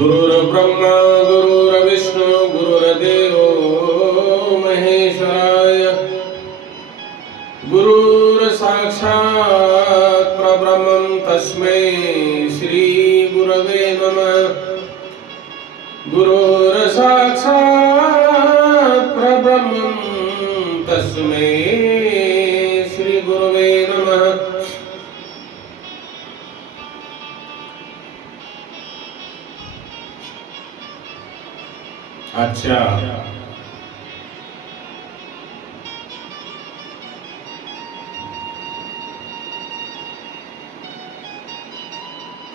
गुरुर्ब्रह्मा गुरुर्विष्णू गुरुर्देव महेश्वराय। गुरुर्साक्षात् परब्रह्मं तस्मै श्री गुरवे नमः। गुरुर्साक्षात् परब्रह्मं तस्मै अच्छा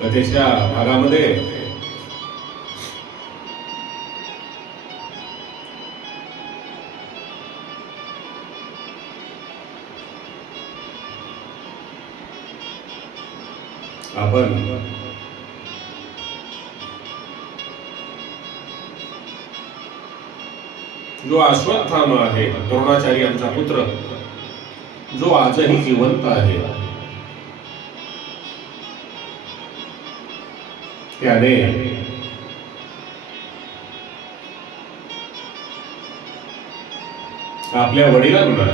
कथेच्या भागामध्ये आपण जो अश्वत्थामा आहे द्रोणाचार्यांचा पुत्र जो आजही जिवंत आहे. त्याने आपल्या वडिलांना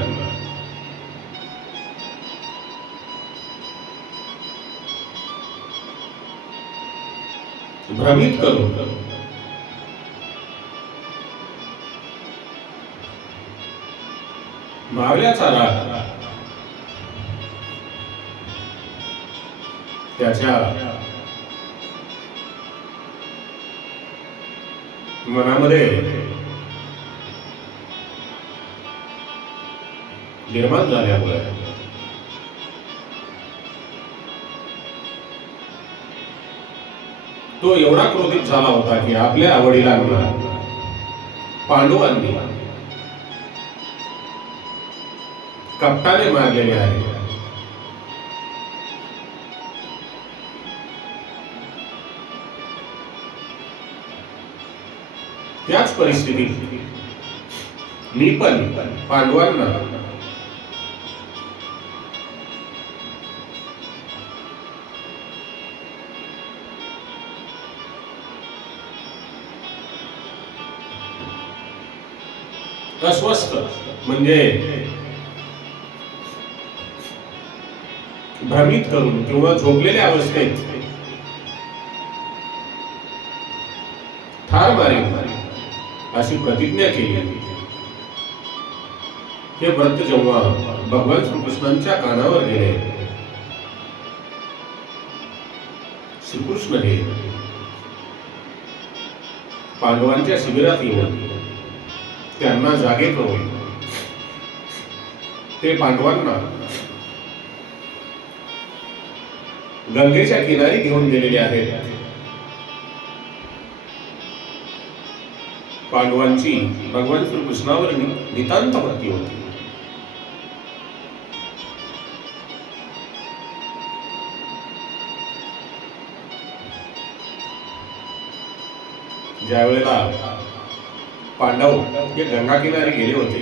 भ्रमित करून मावल्याचा राग त्याच्या मनामध्ये निर्माण झाल्यामुळे तो एवढा क्रोधित झाला होता की आपल्या आवडीला पांडवांनी कपटाने मारलेले आहे. त्याच परिस्थितीत मी पण पांडवांना अस्वस्थ म्हणजे भ्रमित करून किंवा झोपलेल्या अवस्थेत ठार मारे अशी प्रतिज्ञा केली. हे व्रत जेव्हा भगवान श्रीकृष्णांच्या कानावर गेले श्रीकृष्ण हे पांडवांच्या शिबिरात येऊन त्यांना जागे करून ते पांडवांना गंगेच्या किनारी घेऊन गेलेले आहेत. पांडवांची भगवान श्रीकृष्णावर नितांत भक्ती होती. ज्या वेळेला पांडव हे गंगा किनारी गेले होते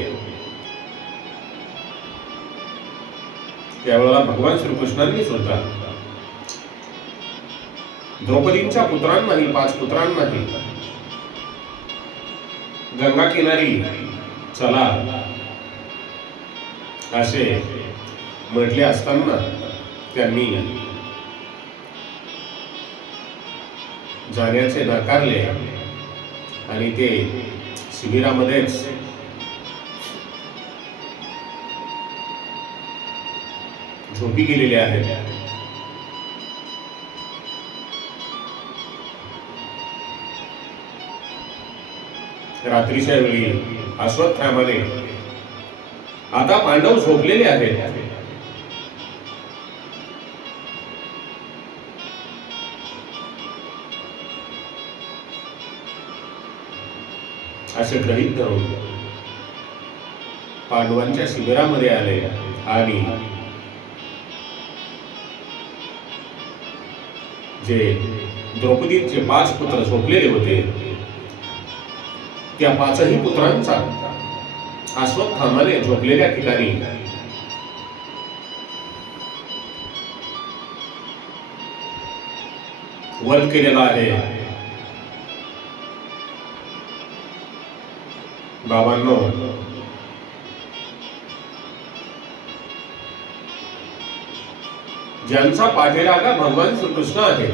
त्यावेळेला भगवान श्रीकृष्णांनी सुद्धा द्रौपदींच्या पुत्रांनाही पाच पुत्रांनाही. गंगा किनारी चला. असे म्हटले असताना त्यांनी जाण्याचे नाकारले आणि ते शिबिरामध्येच झोपी गेलेले आहेत. रात्रीच्या वेळी अश्वत्थामाने आता पांडव झोपलेले आहेत. असे गृहीत धरून पांडवांच्या शिबिरामध्ये आले आणि जे द्रौपदीचे पाच पुत्र झोपलेले होते त्या पाचही पुत्रांचा अश्वत्थामाने झोपलेल्या ठिकाणी वध केलेला आहे. बाबांनो ज्यांचा पाठीरागा भगवान श्रीकृष्ण आहे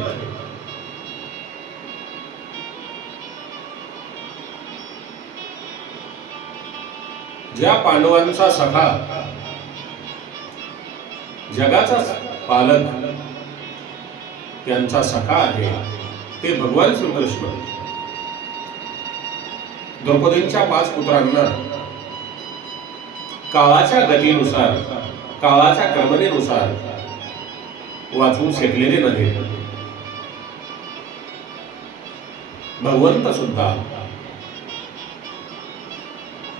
ज्या पांडवांचा सखा जगाचा पालक त्यांचा सखा आहे ते भगवान श्रीकृष्ण. द्रौपदींच्या पाच पुत्रांना काळाच्या गतीनुसार काळाच्या क्रमनेनुसार वाचवून शेकलेले नव्हे. भगवंत सुद्धा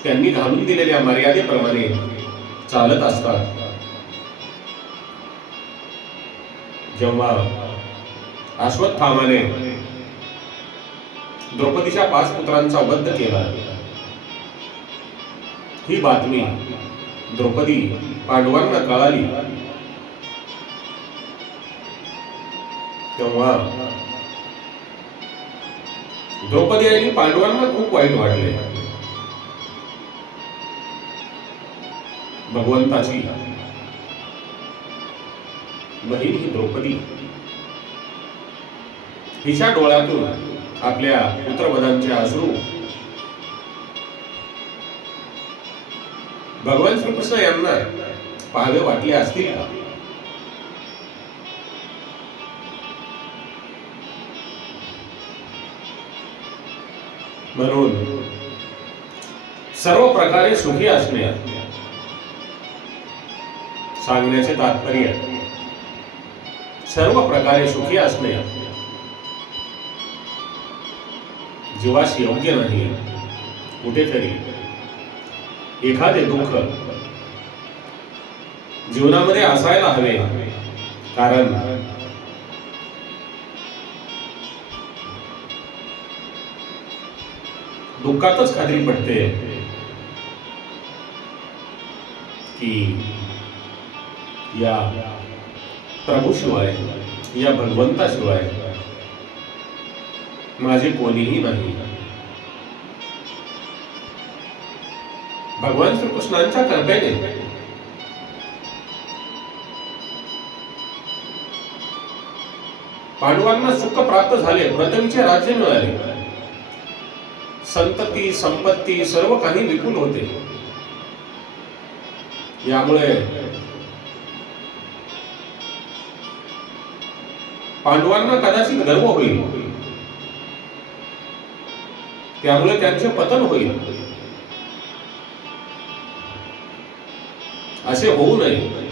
त्यांनी घालून दिलेल्या मर्यादेप्रमाणे चालत असतात. जेव्हा अश्वत्थामाने द्रौपदीच्या पाच पुत्रांचा वध केला ही बातमी द्रौपदी पांडवांना कळाली. तेव्हा द्रौपदी आणि पांडवांना खूप वाईट वाटले. भगवंताची बहीण ही द्रौपदी. हिच्या डोळ्यातून आपल्या पुत्रवधांचे अश्रू भगवान श्रीकृष्ण यांना पाहावे वाटले असतील का? म्हणून सर्व प्रकारे सुखी असणे सांगण्याचे तात्पर्य. सर्व प्रकारे सुखी असणे. जीवास योग्य नाही. कुठेतरी. एखादे दुःख. जीवनामध्ये असायला हवे. कारण दुःखातच खात्री पडते. की या प्रभूशिवाय या भगवंताशिवाय माझे कोणीही नाही. भगवान श्रीकृष्णांच्या कृपेने पांडवांना सुख प्राप्त झाले पृथ्वीचे राज्य मिळाले. संतती संपत्ती सर्व काही विपुल होते. यामुळे पांडवांना कदाचित गर्व होईल. त्यामुळे त्यांचे पतन होईल. असे होऊ नये.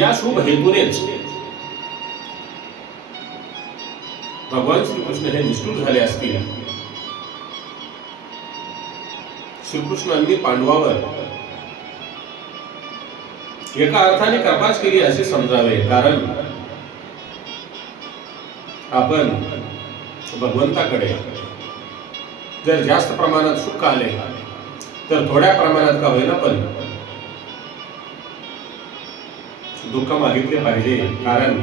या शुभ हेतूनेच भगवान श्रीकृष्ण हे निष्ठूर झाले असतील. श्रीकृष्णांनी पांडवावर एका अर्थाने कृपाच केली असे समजावे. कारण आपण भगवंताकडे जर जास्त प्रमाणात सुख आले तर थोड्या प्रमाणात का होईना पण दुःख मागितले पाहिजे. कारण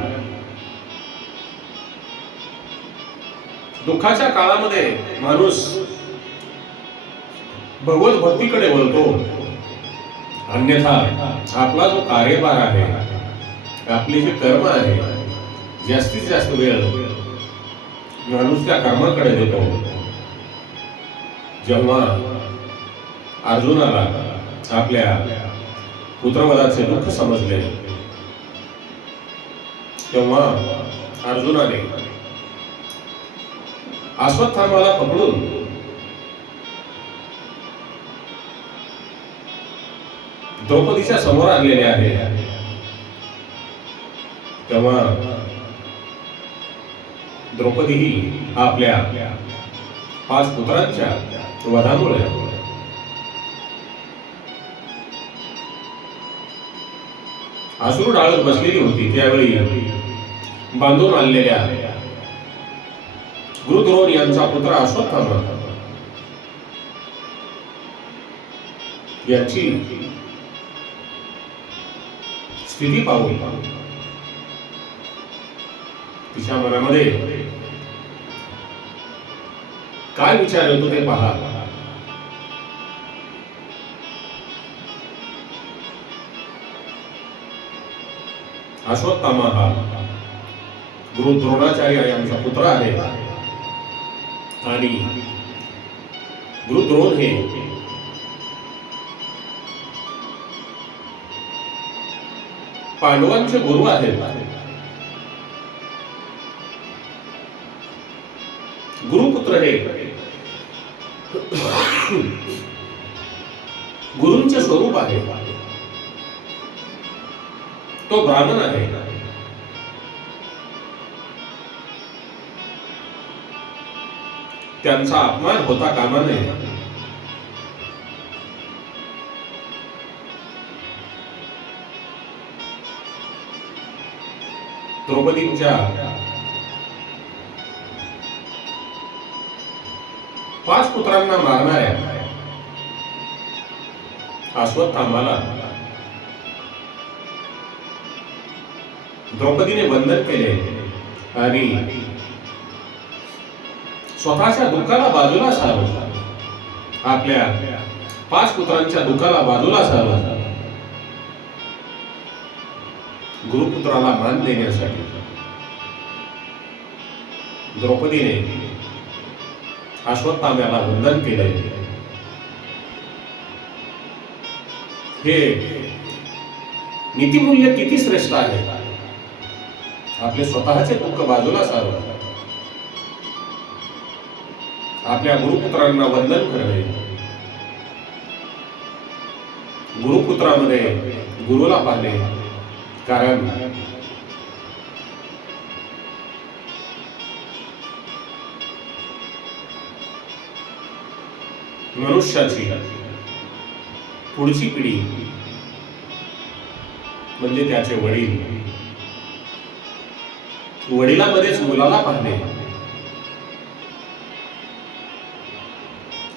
दुःखाच्या काळामध्ये माणूस भगवत भक्तीकडे वळतो. अन्यथा आपला जो कार्यभार आहे आपले जे कर्म आहे जास्तीत जास्त वेळ माणूस त्या कर्माकडे देतो जेव्हा अर्जुनाला आपल्या पुत्रवधाचे दुःख समजले तेव्हा अर्जुनाने अश्वत्थामाला पकडून द्रौपदीच्या समोर आणलेले आहे. तेव्हा द्रौपदी ही आपल्या पाच पुत्रांच्या वधामुळे आसरू डाळत बसलेली होती. त्यावेळी बांधून आणलेल्या गुरुद्रोण यांचा पुत्र अश्वत्थामा याची स्थिती पाहून तिच्या मनामध्ये काय विचार येतो ते पहा. अश्वत्थामा हा. गुरु द्रोणाचार्य यांचा पुत्र आहे. आणि गुरु द्रोण हे पांडवांचे गुरु आहेत. गुरुपुत्र हे गुरूंचे स्वरूप आहे. तो ब्राह्मण आहे. त्यांचा अपमान होता कामा नये. द्रौपदींच्या पाच पुत्रांना मारणाऱ्या अश्वत्थामाला द्रौपदीने वंदन केले आणि स्वतःच्या दुःखाला बाजूला सारलं आपल्या पाच पुत्रांच्या दुःखाला बाजूला सारलं गुरुपुत्राला मान देण्यासाठी. द्रौपदीने अश्वत्थाम्याला वंदन केले हे नीतिमूल्य किती श्रेष्ठ आहे? आपले स्वतःचे दुःख बाजूला सारवं आपल्या गुरुपुत्रांना वंदन करणे. गुरुपुत्रामध्ये गुरुला पाहणे. कारण मनुष्याची पुढची पिढी म्हणजे त्याचे वडील. वडिलामध्येच मुलाला पाहणे.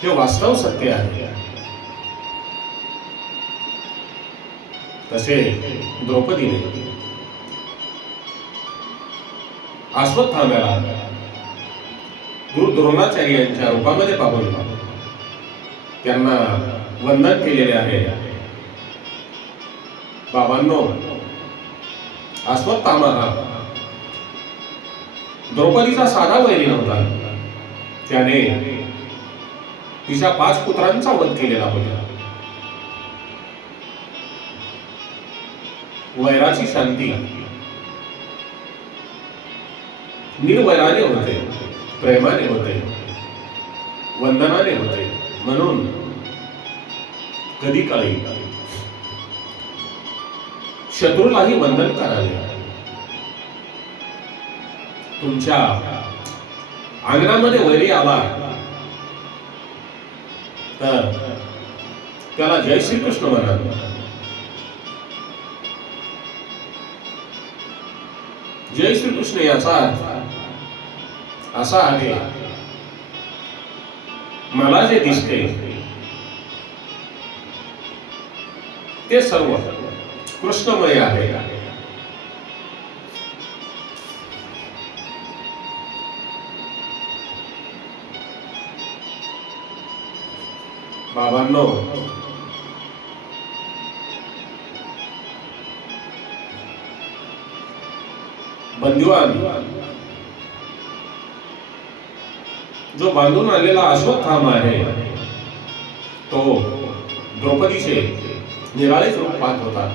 हे वास्तव सत्य आहे. तसे द्रौपदीने अश्वत्थाम्याला गुरु द्रोणाचार्य यांच्या रूपामध्ये पाहून त्यांना वंदन केलेले आहे. बाबांनो अश्वत्थामा हा द्रौपदीचा साधा वैरी नव्हता. त्याने तिच्या पाच पुत्रांचा वध केलेला होता. वैराची शांती. निर्वैराने होते प्रेमाने होते वंदनाने होते म्हणून कधी काळी शत्रूलाही वंदन करावे. तुमच्या अंगणामध्ये वैरी आला तर त्याला जय श्रीकृष्ण म्हणाल जय श्रीकृष्ण याचा अर्थ असा आहे मला जे दिसते ते सर्व कृष्णमय आहे. बाबांनो बंदिवान जो बांधून आलेला अश्वत्थामा आहे तो द्रौपदीचे निराळेच रूप पाहत होता.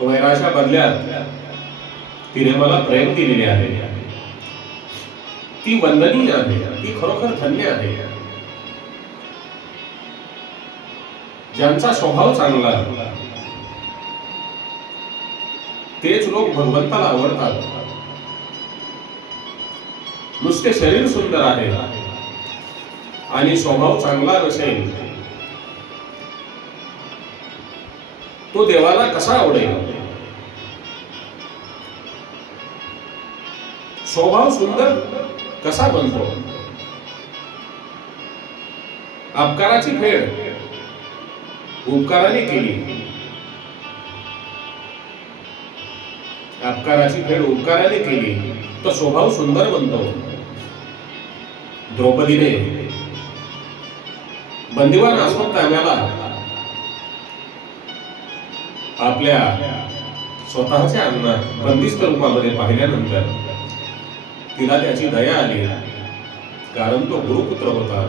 वैराशा बदल्यात तिने मला प्रेम दिलेले आहे. ती वंदनीय आहे ती खरोखर धन्य आहे. ज्यांचा स्वभाव चांगला तेच लोक भगवंताला आवडतात. नुसते शरीर सुंदर आहे. आणि स्वभाव चांगला नसेल. तो देवाला कसा आवडेल? स्वभाव सुंदर कसा बनतो? अपकाराची फेड उपकाराने केली. अपकाराची फेड उपकाराने केली. तर स्वभाव सुंदर बनतो. द्रौपदीने बंदिवान आसमत अश्वत्थाम्याला आपल्या स्वतःच्या अंगणात बंदिस्त रूपामध्ये पाहिल्यानंतर तिला त्याची दया आली. कारण तो गुरुपुत्र होता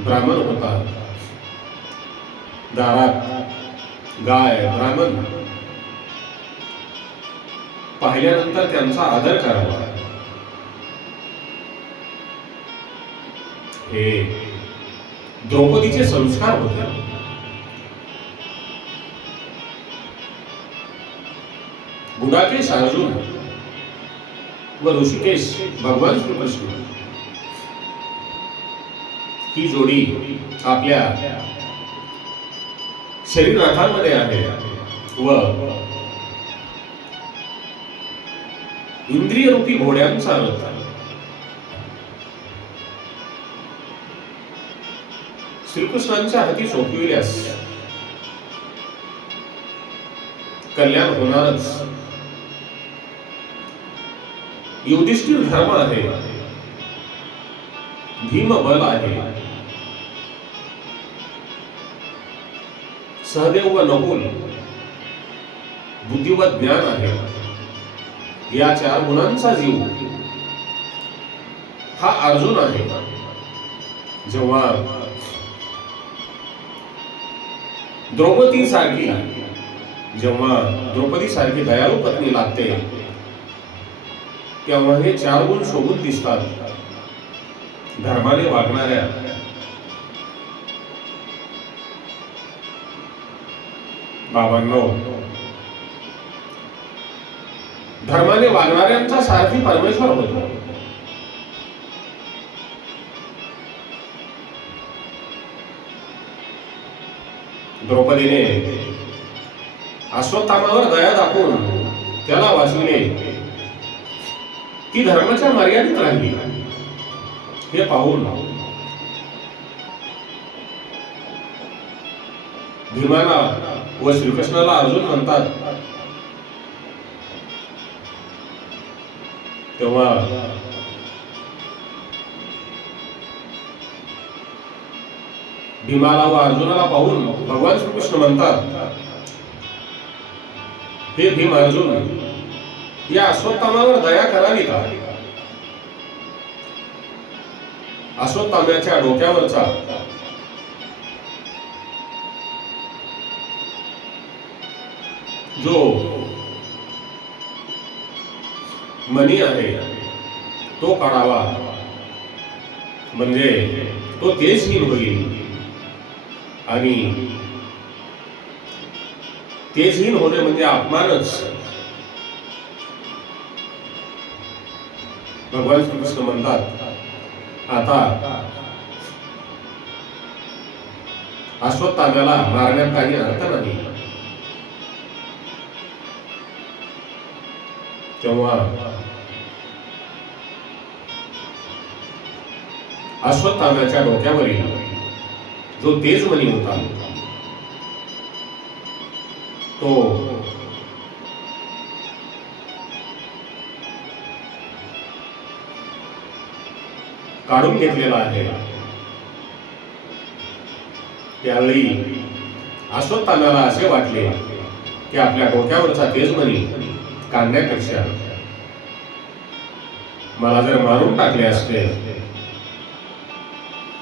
ब्राह्मण होता. दारात गाय ब्राह्मण पाहिल्यानंतर त्यांचा आदर करावा. हे द्रौपदीचे संस्कार होते. गुडाकेश अर्जुन व ऋषिकेश भगवान श्रीकृष्ण ही जोडी आपल्या शरीरार्थांमध्ये आहे व इंद्रिय रूपी घोड्यांचा रथ श्रीकृष्णांच्या हाती सोपविल्यास कल्याण होणारच. युधिष्ठिर धर्म आहे. भीम बल आहे. सहदेव व नकुल बुद्धिवत ज्ञान आहे. या चार गुणांचा जीव. हा अर्जुन आहे. जेव्हा द्रौपदी सारखी जेव्हा द्रौपदी सारखी दयाळू पत्नी लागते तेव्हा हे चार गुण शोभून दिसतात. धर्माने वागणाऱ्या. बाबांनो धर्माने वागणाऱ्यांचा सारथी परमेश्वर होतो. द्रौपदीने अश्वत्थामावर दया दाखवून त्याला वाचविले. ती धर्माच्या मर्यादित राहिली. हे पाहून भीमाला व श्रीकृष्णाला अर्जुन म्हणतात तेव्हा भीमाला व अर्जुनाला पाहून भगवान श्रीकृष्ण म्हणतात हे भीम अर्जुन या अश्वत्थामावर दया करावी का? अश्वत्थाम्याच्या डोक्यावरचा जो मनी आहे. तो काढावा. म्हणजे तो तेजहीन होईल. आणि तेजहीन होणे म्हणजे अपमानच. भगवान श्रीकृष्ण म्हणतात आता अश्वत्थाम्याला मारण्यात काही अर्थ नाही. तेव्हा अश्वत्थाम्याच्या डोक्यावरील जो तेजमणी होता तो काढून घेतलेला आहे. त्यावेळी अश्वत्थाम्याला असे वाटले की आपल्या डोक्यावरचा तेजमणी काढण्यापेक्षा मला जर मारून टाकले असते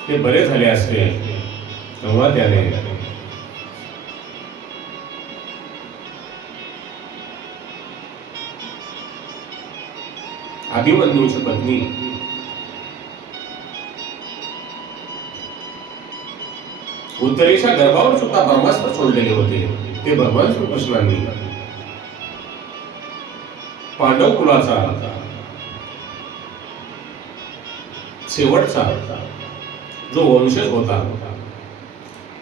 ते बरे झाले असते. तेव्हा त्याने अभिमन्यूची पत्नी उत्तरेच्या गर्भावर सुद्धा ब्रह्मास्त्र सोडलेले होते. ते भगवान श्रीकृष्णांनी. पांडव कुलाचा शेवटचा जो वंशज होता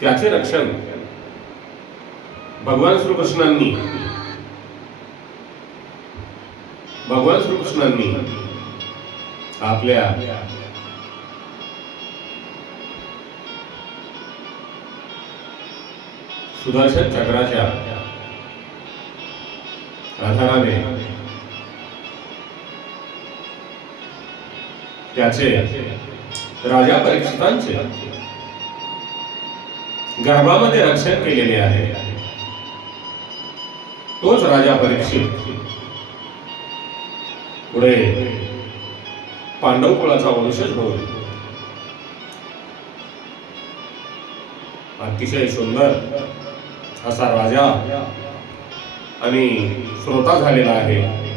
त्याचे रक्षण भगवान श्रीकृष्णांनी भगवान श्रीकृष्णांनी आपल्या सुदर्शन चक्राच्या आधाराने त्याचे राजा परीक्षितांचे गर्भामध्ये रक्षण केलेले आहे. तोच राजा परीक्षित. पुढे पांडव कुळाचा वंशज होईल अतिशय सुंदर असा राजा आणि श्रोता झालेला आहे.